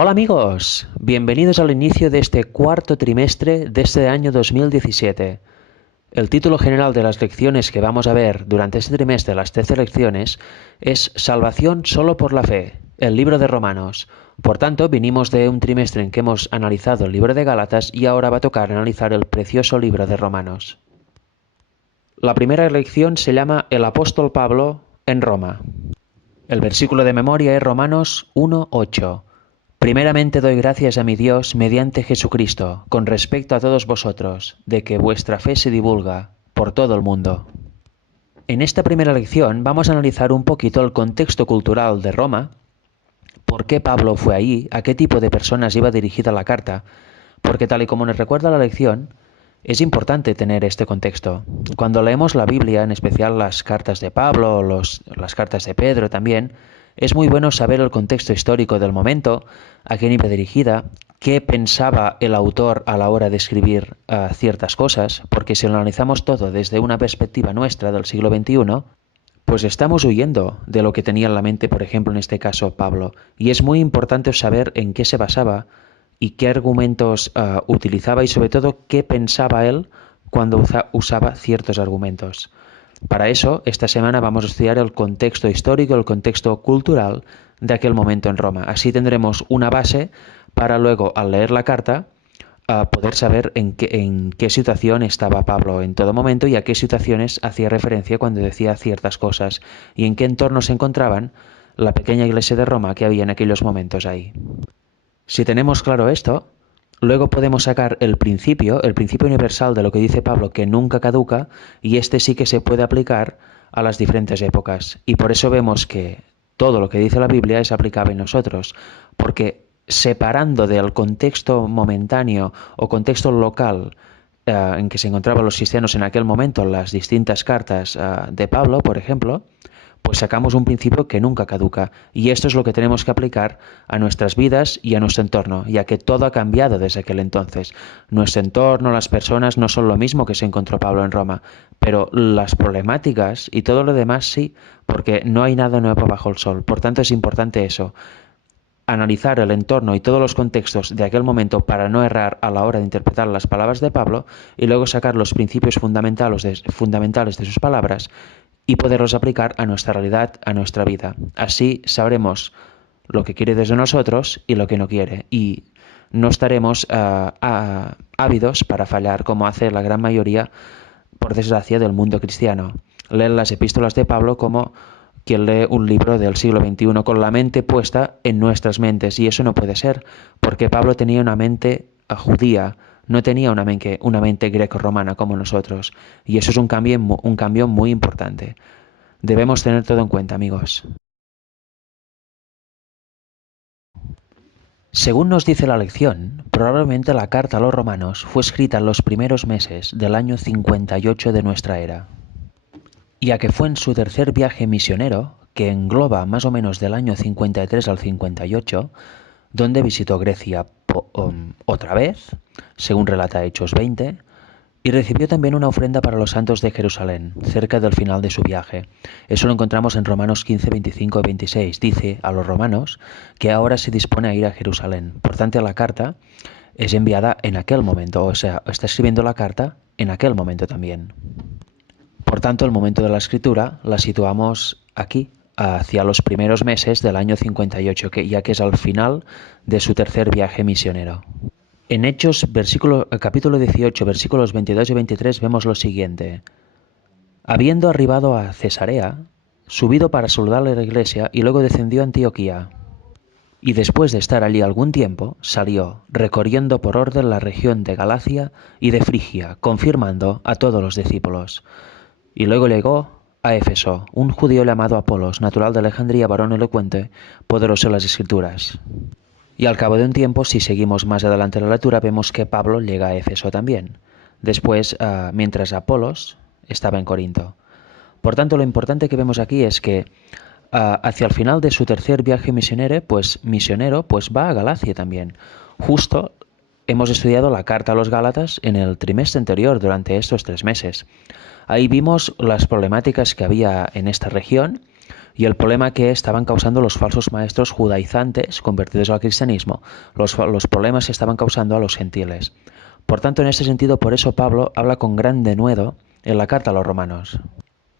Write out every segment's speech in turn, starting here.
Hola amigos, bienvenidos al inicio de este cuarto trimestre de este año 2017. El título general de las lecciones que vamos a ver durante este trimestre, las 13 lecciones, es Salvación solo por la fe, el libro de Romanos. Por tanto, vinimos de un trimestre en que hemos analizado el libro de Gálatas y ahora va a tocar analizar el precioso libro de Romanos. La primera lección se llama El apóstol Pablo en Roma. El versículo de memoria es Romanos 1:8. Primeramente doy gracias a mi Dios mediante Jesucristo, con respecto a todos vosotros, de que vuestra fe se divulga por todo el mundo. En esta primera lección vamos a analizar un poquito el contexto cultural de Roma, por qué Pablo fue ahí, a qué tipo de personas iba dirigida la carta, porque tal y como nos recuerda la lección, es importante tener este contexto. Cuando leemos la Biblia, en especial las cartas de Pablo, las cartas de Pedro también, es muy bueno saber el contexto histórico del momento, a quién iba dirigida, qué pensaba el autor a la hora de escribir ciertas cosas, porque si lo analizamos todo desde una perspectiva nuestra del siglo XXI, pues estamos huyendo de lo que tenía en la mente, por ejemplo, en este caso Pablo. Y es muy importante saber en qué se basaba y qué argumentos utilizaba y sobre todo qué pensaba él cuando usaba ciertos argumentos. Para eso, esta semana vamos a estudiar el contexto histórico, el contexto cultural de aquel momento en Roma. Así tendremos una base para luego, al leer la carta, poder saber en qué situación estaba Pablo en todo momento y a qué situaciones hacía referencia cuando decía ciertas cosas y en qué entorno se encontraban la pequeña iglesia de Roma que había en aquellos momentos ahí. Si tenemos claro esto, luego podemos sacar el principio universal de lo que dice Pablo, que nunca caduca, y este sí que se puede aplicar a las diferentes épocas. Y por eso vemos que todo lo que dice la Biblia es aplicable en nosotros, porque separando del contexto momentáneo o contexto local en que se encontraban los cristianos en aquel momento, las distintas cartas de Pablo, por ejemplo, pues sacamos un principio que nunca caduca. Y esto es lo que tenemos que aplicar a nuestras vidas y a nuestro entorno, ya que todo ha cambiado desde aquel entonces. Nuestro entorno, las personas no son lo mismo que se encontró Pablo en Roma, pero las problemáticas y todo lo demás sí, porque no hay nada nuevo bajo el sol. Por tanto, es importante eso, analizar el entorno y todos los contextos de aquel momento para no errar a la hora de interpretar las palabras de Pablo y luego sacar los principios fundamentales de sus palabras y poderlos aplicar a nuestra realidad, a nuestra vida. Así sabremos lo que quiere desde nosotros y lo que no quiere. Y no estaremos ávidos para fallar como hace la gran mayoría, por desgracia, del mundo cristiano. Leen las epístolas de Pablo como quien lee un libro del siglo XXI con la mente puesta en nuestras mentes. Y eso no puede ser, porque Pablo tenía una mente judía, no tenía una mente greco-romana como nosotros. Y eso es un cambio muy importante. Debemos tener todo en cuenta, amigos. Según nos dice la lección, probablemente la carta a los romanos fue escrita en los primeros meses del año 58 de nuestra era, ya que fue en su tercer viaje misionero, que engloba más o menos del año 53 al 58, donde visitó Grecia otra vez, según relata Hechos 20, y recibió también una ofrenda para los santos de Jerusalén, cerca del final de su viaje. Eso lo encontramos en Romanos 15, 25 y 26. Dice a los romanos que ahora se dispone a ir a Jerusalén. Por tanto, la carta es enviada en aquel momento, o sea, está escribiendo la carta en aquel momento también. Por tanto, el momento de la escritura la situamos aquí, hacia los primeros meses del año 58, ya que es al final de su tercer viaje misionero. En Hechos, capítulo 18, versículos 22 y 23, vemos lo siguiente. Habiendo arribado a Cesarea, subido para saludarle a la iglesia y luego descendió a Antioquía. Y después de estar allí algún tiempo, salió, recorriendo por orden la región de Galacia y de Frigia, confirmando a todos los discípulos. Y luego llegó a Éfeso, un judío llamado Apolos, natural de Alejandría, varón elocuente, poderoso en las Escrituras. Y al cabo de un tiempo, si seguimos más adelante en la lectura, vemos que Pablo llega a Éfeso también. Después, mientras Apolos estaba en Corinto. Por tanto, lo importante que vemos aquí es que hacia el final de su tercer viaje misionero, pues va a Galacia también. Justo hemos estudiado la carta a los Gálatas en el trimestre anterior, durante estos 3 meses. Ahí vimos las problemáticas que había en esta región y el problema que estaban causando los falsos maestros judaizantes convertidos al cristianismo, los problemas que estaban causando a los gentiles. Por tanto, en este sentido, por eso Pablo habla con gran denuedo en la carta a los romanos.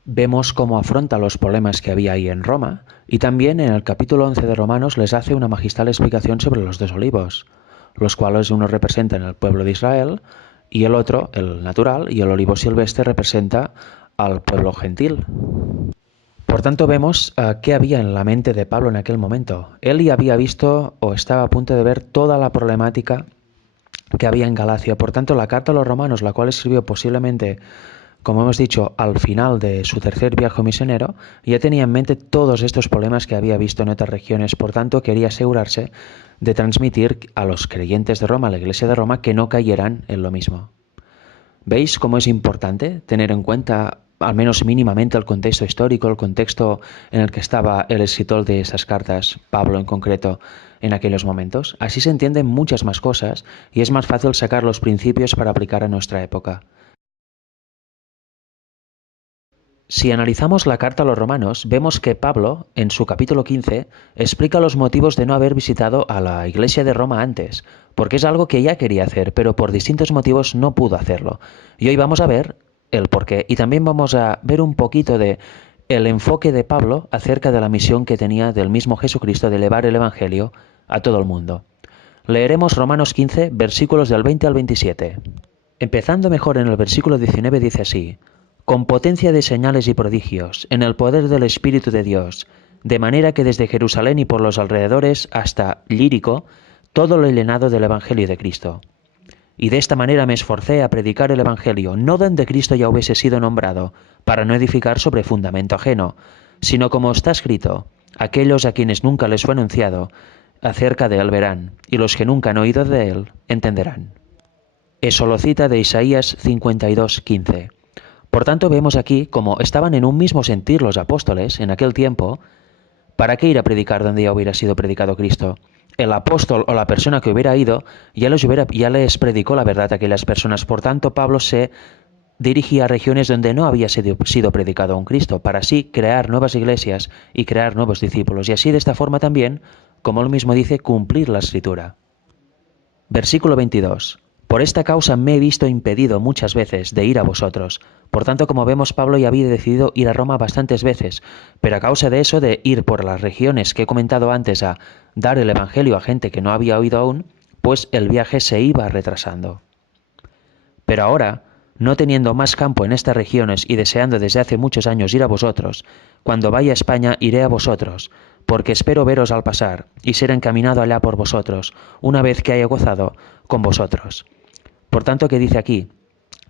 Vemos cómo afronta los problemas que había ahí en Roma, y también en el capítulo 11 de Romanos les hace una magistral explicación sobre los dos olivos, los cuales uno representan el pueblo de Israel y el otro, el natural, y el olivo silvestre representa al pueblo gentil. Por tanto, vemos qué había en la mente de Pablo en aquel momento. Él ya había visto o estaba a punto de ver toda la problemática que había en Galacia. Por tanto, la carta a los romanos, la cual escribió posiblemente, como hemos dicho, al final de su tercer viaje misionero, ya tenía en mente todos estos problemas que había visto en otras regiones. Por tanto, quería asegurarse de transmitir a los creyentes de Roma, a la iglesia de Roma, que no cayeran en lo mismo. ¿Veis cómo es importante tener en cuenta, al menos mínimamente, el contexto histórico, el contexto en el que estaba el escritor de esas cartas, Pablo en concreto, en aquellos momentos? Así se entienden muchas más cosas y es más fácil sacar los principios para aplicar a nuestra época. Si analizamos la carta a los romanos, vemos que Pablo, en su capítulo 15, explica los motivos de no haber visitado a la iglesia de Roma antes, porque es algo que ya quería hacer, pero por distintos motivos no pudo hacerlo. Y hoy vamos a ver el porqué, y también vamos a ver un poquito de el enfoque de Pablo acerca de la misión que tenía del mismo Jesucristo de elevar el Evangelio a todo el mundo. Leeremos Romanos 15, versículos del 20 al 27. Empezando mejor en el versículo 19 dice así: con potencia de señales y prodigios, en el poder del Espíritu de Dios, de manera que desde Jerusalén y por los alrededores hasta Lírico, todo lo he llenado del Evangelio de Cristo. Y de esta manera me esforcé a predicar el Evangelio, no donde Cristo ya hubiese sido nombrado, para no edificar sobre fundamento ajeno, sino como está escrito: aquellos a quienes nunca les fue anunciado, acerca de él verán, y los que nunca han oído de él, entenderán. Eso lo cita de Isaías 52:15. Por tanto, vemos aquí cómo estaban en un mismo sentir los apóstoles en aquel tiempo. ¿Para qué ir a predicar donde ya hubiera sido predicado Cristo? El apóstol o la persona que hubiera ido ya les predicó la verdad a aquellas personas. Por tanto, Pablo se dirigía a regiones donde no había sido predicado aún Cristo, para así crear nuevas iglesias y crear nuevos discípulos. Y así, de esta forma también, como él mismo dice, cumplir la Escritura. Versículo 22. Por esta causa me he visto impedido muchas veces de ir a vosotros. Por tanto, como vemos, Pablo ya había decidido ir a Roma bastantes veces, pero a causa de eso, de ir por las regiones que he comentado antes a dar el Evangelio a gente que no había oído aún, pues el viaje se iba retrasando. Pero ahora, no teniendo más campo en estas regiones y deseando desde hace muchos años ir a vosotros, cuando vaya a España iré a vosotros, porque espero veros al pasar y ser encaminado allá por vosotros, una vez que haya gozado con vosotros. Por tanto, ¿qué dice aquí?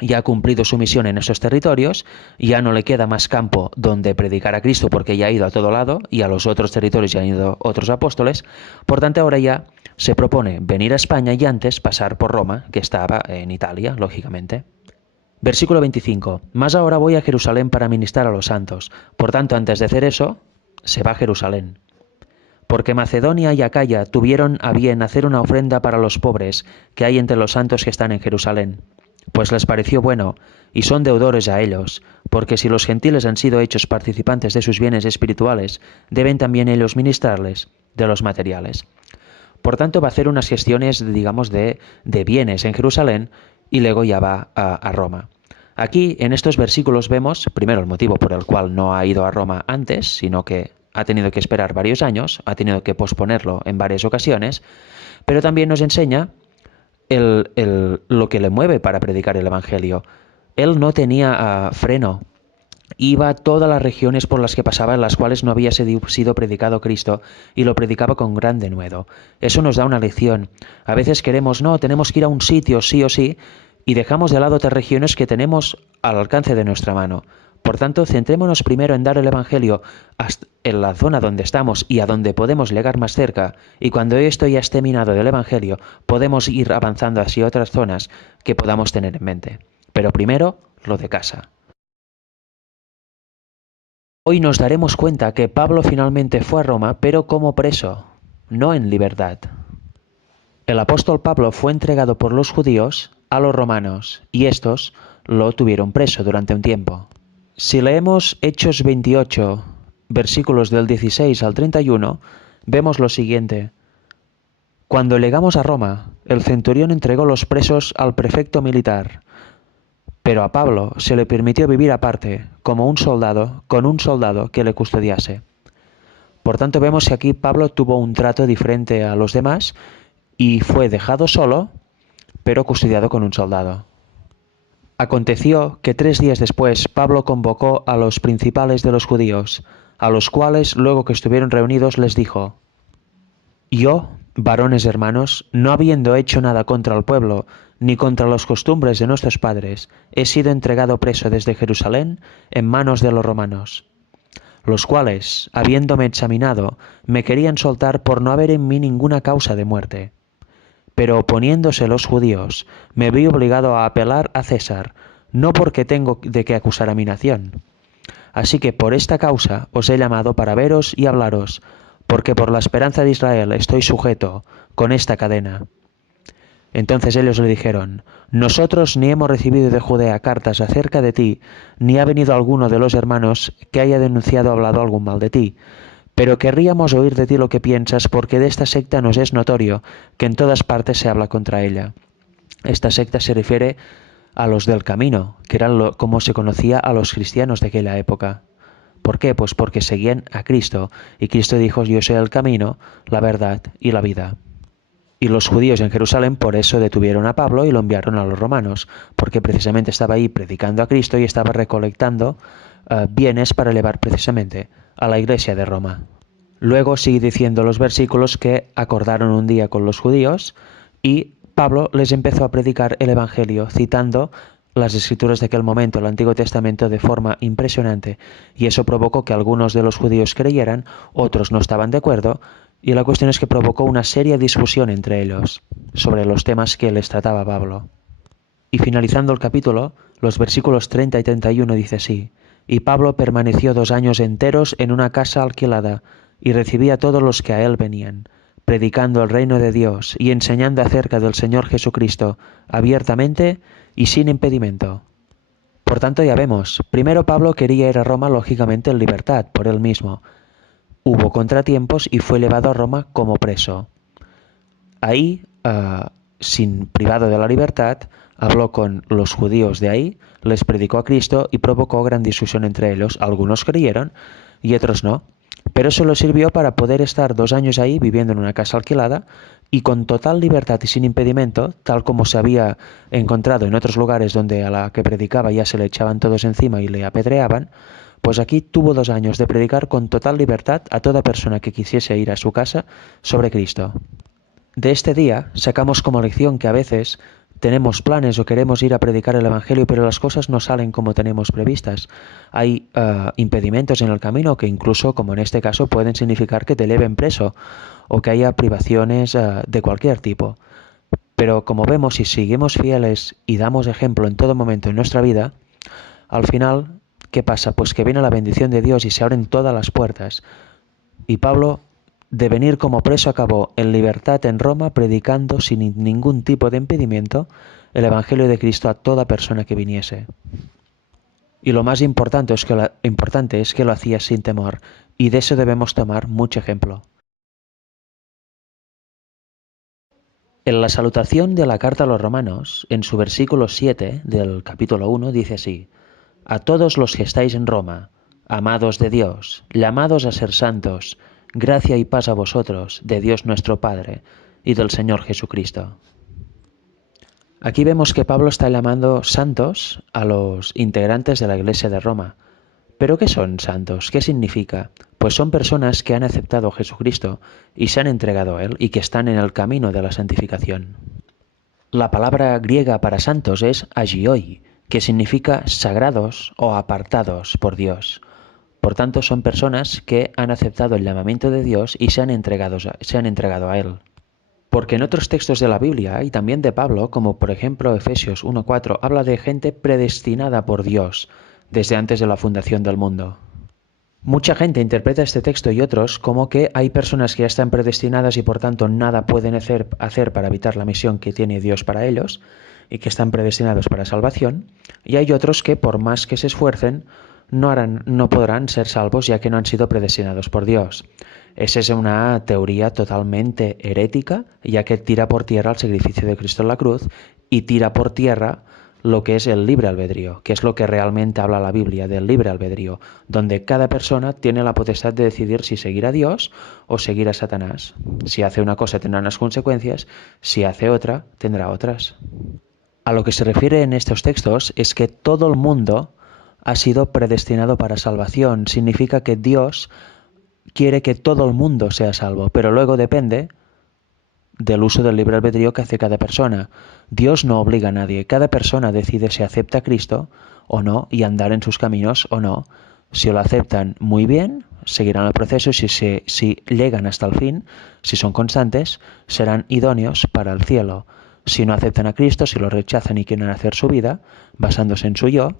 Ya ha cumplido su misión en esos territorios, ya no le queda más campo donde predicar a Cristo porque ya ha ido a todo lado y a los otros territorios ya han ido otros apóstoles. Por tanto, ahora ya se propone venir a España y antes pasar por Roma, que estaba en Italia, lógicamente. Versículo 25. Mas ahora voy a Jerusalén para ministrar a los santos. Por tanto, antes de hacer eso, se va a Jerusalén. Porque Macedonia y Acaya tuvieron a bien hacer una ofrenda para los pobres que hay entre los santos que están en Jerusalén. Pues les pareció bueno, y son deudores a ellos, porque si los gentiles han sido hechos participantes de sus bienes espirituales, deben también ellos ministrarles de los materiales. Por tanto, va a hacer unas gestiones, digamos, de bienes en Jerusalén y luego ya va a Roma. Aquí, en estos versículos, vemos, primero, el motivo por el cual no ha ido a Roma antes, sino que ha tenido que esperar varios años, ha tenido que posponerlo en varias ocasiones, pero también nos enseña lo que le mueve para predicar el Evangelio. Él no tenía freno. Iba a todas las regiones por las que pasaba, en las cuales no había sido predicado Cristo, y lo predicaba con gran denuedo. Eso nos da una lección. A veces tenemos que ir a un sitio sí o sí, y dejamos de lado otras regiones que tenemos al alcance de nuestra mano. Por tanto, centrémonos primero en dar el Evangelio en la zona donde estamos y a donde podemos llegar más cerca, y cuando esto ya esté minado del Evangelio, podemos ir avanzando hacia otras zonas que podamos tener en mente. Pero primero, lo de casa. Hoy nos daremos cuenta que Pablo finalmente fue a Roma, pero como preso, no en libertad. El apóstol Pablo fue entregado por los judíos a los romanos, y estos lo tuvieron preso durante un tiempo. Si leemos Hechos 28, versículos del 16 al 31, vemos lo siguiente. Cuando llegamos a Roma, el centurión entregó los presos al prefecto militar, pero a Pablo se le permitió vivir aparte, como un soldado, con un soldado que le custodiase. Por tanto, vemos que aquí Pablo tuvo un trato diferente a los demás y fue dejado solo, pero custodiado con un soldado. Aconteció que 3 días después Pablo convocó a los principales de los judíos, a los cuales, luego que estuvieron reunidos, les dijo: Yo, varones hermanos, no habiendo hecho nada contra el pueblo, ni contra las costumbres de nuestros padres, he sido entregado preso desde Jerusalén en manos de los romanos, los cuales, habiéndome examinado, me querían soltar por no haber en mí ninguna causa de muerte. Pero oponiéndose los judíos, me vi obligado a apelar a César, no porque tengo de qué acusar a mi nación. Así que por esta causa os he llamado para veros y hablaros, porque por la esperanza de Israel estoy sujeto con esta cadena. Entonces ellos le dijeron: Nosotros ni hemos recibido de Judea cartas acerca de ti, ni ha venido alguno de los hermanos que haya denunciado o hablado algún mal de ti. Pero querríamos oír de ti lo que piensas, porque de esta secta nos es notorio que en todas partes se habla contra ella. Esta secta se refiere a los del camino, que eran como se conocía a los cristianos de aquella época. ¿Por qué? Pues porque seguían a Cristo, y Cristo dijo: Yo soy el camino, la verdad y la vida. Y los judíos en Jerusalén por eso detuvieron a Pablo y lo enviaron a los romanos, porque precisamente estaba ahí predicando a Cristo y estaba recolectando bienes para elevar precisamente a la iglesia de Roma. Luego sigue diciendo los versículos que acordaron un día con los judíos y Pablo les empezó a predicar el Evangelio citando las escrituras de aquel momento, el Antiguo Testamento, de forma impresionante, y eso provocó que algunos de los judíos creyeran, otros no estaban de acuerdo, y la cuestión es que provocó una seria discusión entre ellos sobre los temas que les trataba Pablo. Y finalizando el capítulo, los versículos 30 y 31 dice así: Y Pablo permaneció 2 años enteros en una casa alquilada, y recibía a todos los que a él venían, predicando el reino de Dios y enseñando acerca del Señor Jesucristo, abiertamente y sin impedimento. Por tanto, ya vemos, primero Pablo quería ir a Roma lógicamente en libertad, por él mismo. Hubo contratiempos y fue llevado a Roma como preso. Ahí, sin privado de la libertad, habló con los judíos de ahí, les predicó a Cristo y provocó gran discusión entre ellos. Algunos creyeron y otros no. Pero eso le sirvió para poder estar 2 años ahí viviendo en una casa alquilada y con total libertad y sin impedimento, tal como se había encontrado en otros lugares donde a la que predicaba ya se le echaban todos encima y le apedreaban. Pues aquí tuvo 2 años de predicar con total libertad a toda persona que quisiese ir a su casa sobre Cristo. De este día sacamos como lección que a veces tenemos planes o queremos ir a predicar el Evangelio, pero las cosas no salen como tenemos previstas. Hay impedimentos en el camino que incluso, como en este caso, pueden significar que te lleven preso o que haya privaciones de cualquier tipo. Pero como vemos, si seguimos fieles y damos ejemplo en todo momento en nuestra vida, al final, ¿qué pasa? Pues que viene la bendición de Dios y se abren todas las puertas. Y Pablo, de venir como preso, acabó en libertad en Roma, predicando sin ningún tipo de impedimento el Evangelio de Cristo a toda persona que viniese. Y lo más importante es que lo hacía sin temor, y de eso debemos tomar mucho ejemplo. En la salutación de la carta a los romanos, en su versículo 7 del capítulo 1, dice así: A todos los que estáis en Roma, amados de Dios, llamados a ser santos, gracia y paz a vosotros, de Dios nuestro Padre y del Señor Jesucristo. Aquí vemos que Pablo está llamando santos a los integrantes de la Iglesia de Roma. ¿Pero qué son santos? ¿Qué significa? Pues son personas que han aceptado a Jesucristo y se han entregado a Él y que están en el camino de la santificación. La palabra griega para santos es agioi, que significa sagrados o apartados por Dios. Por tanto, son personas que han aceptado el llamamiento de Dios y se han entregado a Él. Porque en otros textos de la Biblia y también de Pablo, como por ejemplo Efesios 1:4, habla de gente predestinada por Dios desde antes de la fundación del mundo. Mucha gente interpreta este texto y otros como que hay personas que ya están predestinadas y por tanto nada pueden hacer para evitar la misión que tiene Dios para ellos y que están predestinados para salvación, y hay otros que por más que se esfuercen no podrán ser salvos ya que no han sido predestinados por Dios. Esa es una teoría totalmente herética, ya que tira por tierra el sacrificio de Cristo en la cruz y tira por tierra lo que es el libre albedrío, que es lo que realmente habla la Biblia, del libre albedrío, donde cada persona tiene la potestad de decidir si seguir a Dios o seguir a Satanás. Si hace una cosa tendrá unas consecuencias, si hace otra tendrá otras. A lo que se refiere en estos textos es que todo el mundo ha sido predestinado para salvación. Significa que Dios quiere que todo el mundo sea salvo, pero luego depende del uso del libre albedrío que hace cada persona. Dios no obliga a nadie. Cada persona decide si acepta a Cristo o no y andar en sus caminos o no. Si lo aceptan, muy bien, seguirán el proceso. Si llegan hasta el fin, si son constantes, serán idóneos para el cielo. Si no aceptan a Cristo, si lo rechazan y quieren hacer su vida, basándose en su yo,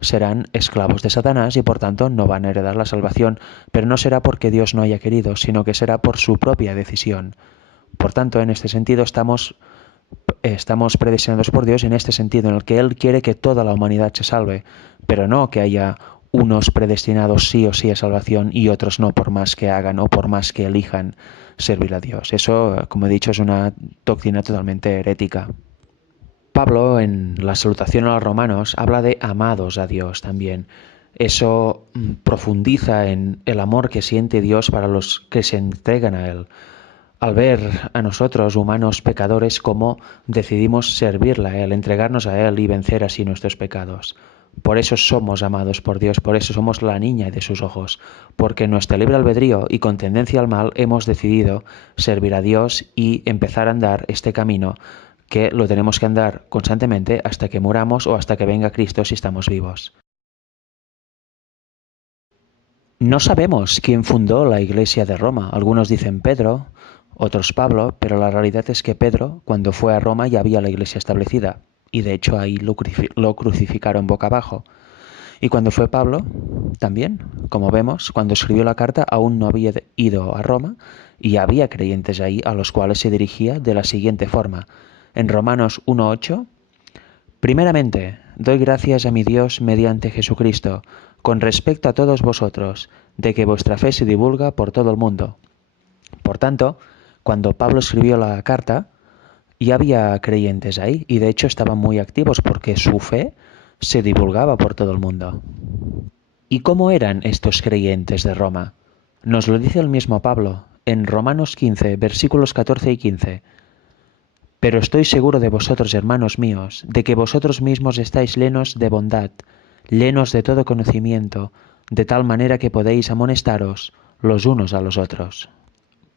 serán esclavos de Satanás y por tanto no van a heredar la salvación, pero no será porque Dios no haya querido, sino que será por su propia decisión. Por tanto, en este sentido estamos predestinados por Dios en este sentido, en el que Él quiere que toda la humanidad se salve, pero no que haya unos predestinados sí o sí a salvación y otros no, por más que hagan o por más que elijan servir a Dios. Eso, como he dicho, es una doctrina totalmente herética. Pablo, en la salutación a los romanos, habla de amados a Dios también. Eso profundiza en el amor que siente Dios para los que se entregan a Él. Al ver a nosotros, humanos pecadores, cómo decidimos servirle a Él, entregarnos a Él y vencer así nuestros pecados. Por eso somos amados por Dios, por eso somos la niña de sus ojos, porque en nuestro libre albedrío y con tendencia al mal hemos decidido servir a Dios y empezar a andar este camino que lo tenemos que andar constantemente hasta que muramos o hasta que venga Cristo si estamos vivos. No sabemos quién fundó la Iglesia de Roma. Algunos dicen Pedro, otros Pablo, pero la realidad es que Pedro, cuando fue a Roma, ya había la Iglesia establecida, y de hecho ahí lo crucificaron boca abajo. Y cuando fue Pablo, también, como vemos, cuando escribió la carta aún no había ido a Roma y había creyentes ahí a los cuales se dirigía de la siguiente forma. En Romanos 1:8, primeramente, doy gracias a mi Dios mediante Jesucristo, con respecto a todos vosotros, de que vuestra fe se divulga por todo el mundo. Por tanto, cuando Pablo escribió la carta, ya había creyentes ahí y de hecho estaban muy activos porque su fe se divulgaba por todo el mundo. ¿Y cómo eran estos creyentes de Roma? Nos lo dice el mismo Pablo en Romanos 15, versículos 14 y 15. Pero estoy seguro de vosotros, hermanos míos, de que vosotros mismos estáis llenos de bondad, llenos de todo conocimiento, de tal manera que podéis amonestaros los unos a los otros.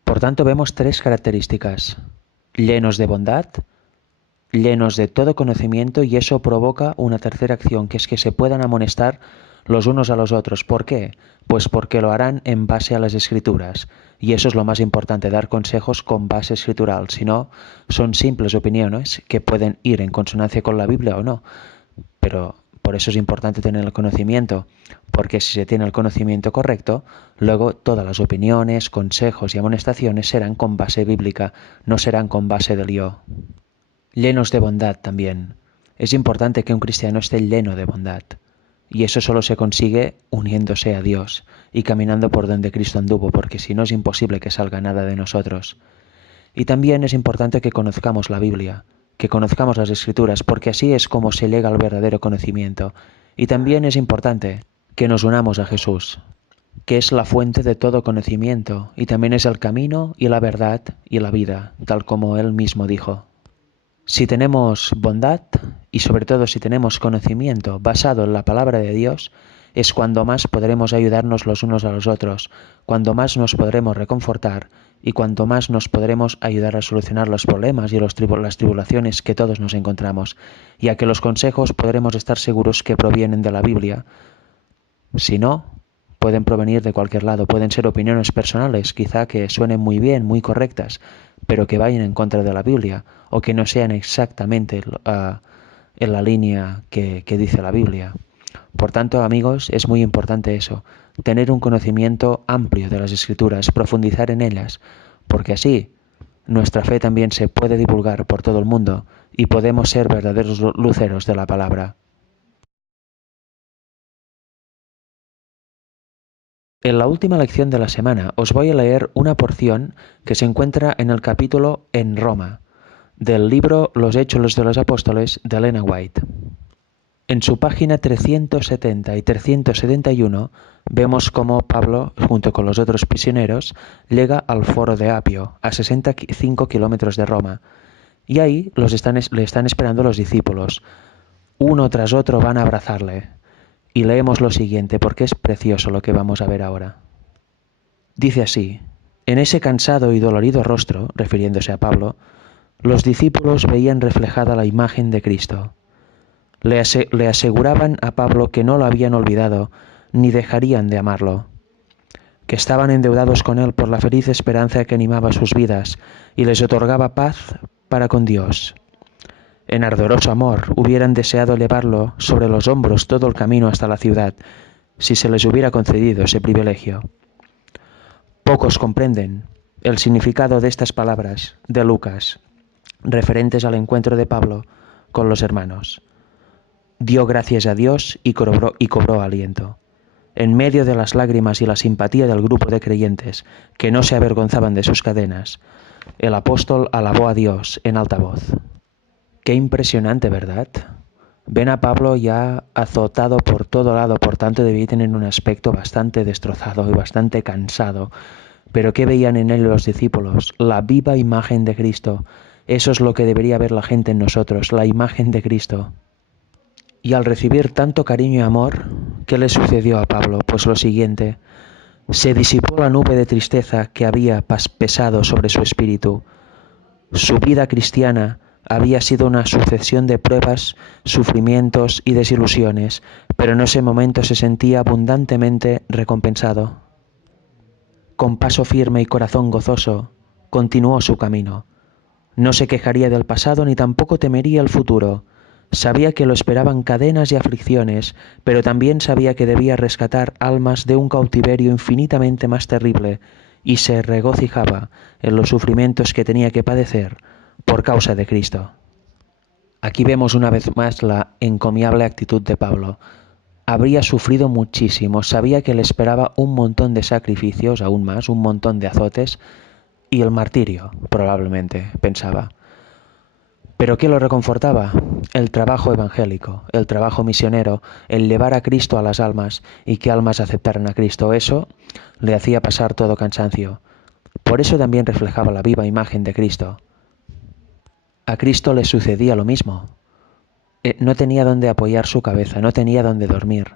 Por tanto, vemos tres características: llenos de bondad, llenos de todo conocimiento, y eso provoca una tercera acción, que es que se puedan amonestar los unos a los otros. ¿Por qué? Pues porque lo harán en base a las Escrituras. Y eso es lo más importante, dar consejos con base escritural. Si no, son simples opiniones que pueden ir en consonancia con la Biblia o no. Pero por eso es importante tener el conocimiento, porque si se tiene el conocimiento correcto, luego todas las opiniones, consejos y amonestaciones serán con base bíblica, no serán con base del yo. Llenos de bondad también. Es importante que un cristiano esté lleno de bondad. Y eso solo se consigue uniéndose a Dios y caminando por donde Cristo anduvo, porque si no es imposible que salga nada de nosotros. Y también es importante que conozcamos la Biblia, que conozcamos las Escrituras, porque así es como se llega al verdadero conocimiento. Y también es importante que nos unamos a Jesús, que es la fuente de todo conocimiento, y también es el camino y la verdad y la vida, tal como Él mismo dijo. Si tenemos bondad y sobre todo si tenemos conocimiento basado en la palabra de Dios, es cuando más podremos ayudarnos los unos a los otros, cuando más nos podremos reconfortar y cuanto más nos podremos ayudar a solucionar los problemas y las tribulaciones que todos nos encontramos, ya que los consejos podremos estar seguros que provienen de la Biblia. Si no, pueden provenir de cualquier lado, pueden ser opiniones personales, quizá que suenen muy bien, muy correctas, pero que vayan en contra de la Biblia o que no sean exactamente en la línea que dice la Biblia. Por tanto, amigos, es muy importante eso, tener un conocimiento amplio de las Escrituras, profundizar en ellas, porque así nuestra fe también se puede divulgar por todo el mundo y podemos ser verdaderos luceros de la palabra. En la última lección de la semana os voy a leer una porción que se encuentra en el capítulo En Roma, del libro Los Hechos de los Apóstoles de Ellen White. En su página 370 y 371 vemos cómo Pablo, junto con los otros prisioneros, llega al foro de Apio, a 65 kilómetros de Roma, y ahí le están esperando los discípulos. Uno tras otro van a abrazarle. Y leemos lo siguiente porque es precioso lo que vamos a ver ahora. Dice así: en ese cansado y dolorido rostro, refiriéndose a Pablo, los discípulos veían reflejada la imagen de Cristo. Le aseguraban a Pablo que no lo habían olvidado ni dejarían de amarlo, que estaban endeudados con él por la feliz esperanza que animaba sus vidas y les otorgaba paz para con Dios. En ardoroso amor hubieran deseado llevarlo sobre los hombros todo el camino hasta la ciudad, si se les hubiera concedido ese privilegio. Pocos comprenden el significado de estas palabras de Lucas, referentes al encuentro de Pablo con los hermanos. Dio gracias a Dios y cobró aliento. En medio de las lágrimas y la simpatía del grupo de creyentes que no se avergonzaban de sus cadenas, el apóstol alabó a Dios en alta voz. Qué impresionante, ¿verdad? Ven a Pablo ya azotado por todo lado, por tanto debía tener un aspecto bastante destrozado y bastante cansado. Pero ¿qué veían en él los discípulos? La viva imagen de Cristo. Eso es lo que debería ver la gente en nosotros, la imagen de Cristo. Y al recibir tanto cariño y amor, ¿qué le sucedió a Pablo? Pues lo siguiente: se disipó la nube de tristeza que había pesado sobre su espíritu. Su vida cristiana había sido una sucesión de pruebas, sufrimientos y desilusiones, pero en ese momento se sentía abundantemente recompensado. Con paso firme y corazón gozoso, continuó su camino. No se quejaría del pasado ni tampoco temería el futuro. Sabía que lo esperaban cadenas y aflicciones, pero también sabía que debía rescatar almas de un cautiverio infinitamente más terrible, y se regocijaba en los sufrimientos que tenía que padecer por causa de Cristo. Aquí vemos una vez más la encomiable actitud de Pablo. Habría sufrido muchísimo, sabía que le esperaba un montón de sacrificios, aún más, un montón de azotes, y el martirio, probablemente, pensaba. ¿Pero qué lo reconfortaba? El trabajo evangélico, el trabajo misionero, el llevar a Cristo a las almas y que almas aceptaran a Cristo. Eso le hacía pasar todo cansancio. Por eso también reflejaba la viva imagen de Cristo. A Cristo le sucedía lo mismo. No tenía dónde apoyar su cabeza, no tenía dónde dormir.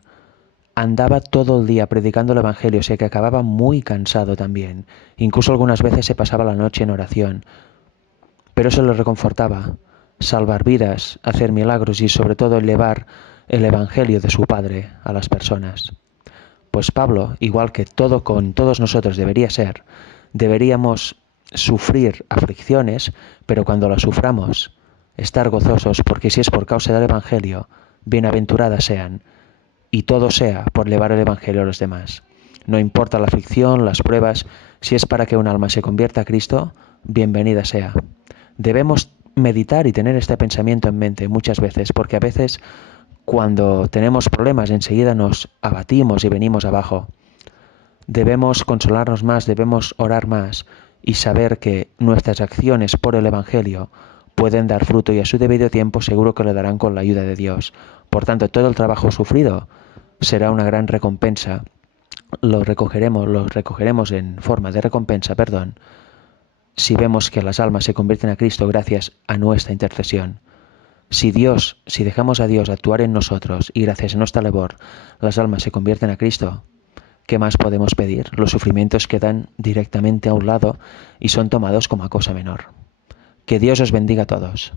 Andaba todo el día predicando el Evangelio, o sea que acababa muy cansado también. Incluso algunas veces se pasaba la noche en oración. Pero eso le reconfortaba: salvar vidas, hacer milagros y sobre todo llevar el Evangelio de su Padre a las personas. Pues Pablo, igual que todo con todos nosotros debería ser, deberíamos sufrir aflicciones, pero cuando las suframos, estar gozosos, porque si es por causa del Evangelio, bienaventuradas sean, y todo sea por llevar el Evangelio a los demás. No importa la aflicción, las pruebas, si es para que un alma se convierta a Cristo, bienvenida sea. Debemos meditar y tener este pensamiento en mente muchas veces, porque a veces cuando tenemos problemas enseguida nos abatimos y venimos abajo. Debemos consolarnos más, debemos orar más y saber que nuestras acciones por el Evangelio pueden dar fruto y a su debido tiempo seguro que lo darán con la ayuda de Dios. Por tanto, todo el trabajo sufrido será una gran recompensa. Lo recogeremos en forma de recompensa, si vemos que las almas se convierten a Cristo gracias a nuestra intercesión. Si dejamos a Dios actuar en nosotros y gracias a nuestra labor las almas se convierten a Cristo, ¿qué más podemos pedir? Los sufrimientos quedan directamente a un lado y son tomados como a cosa menor. Que Dios os bendiga a todos.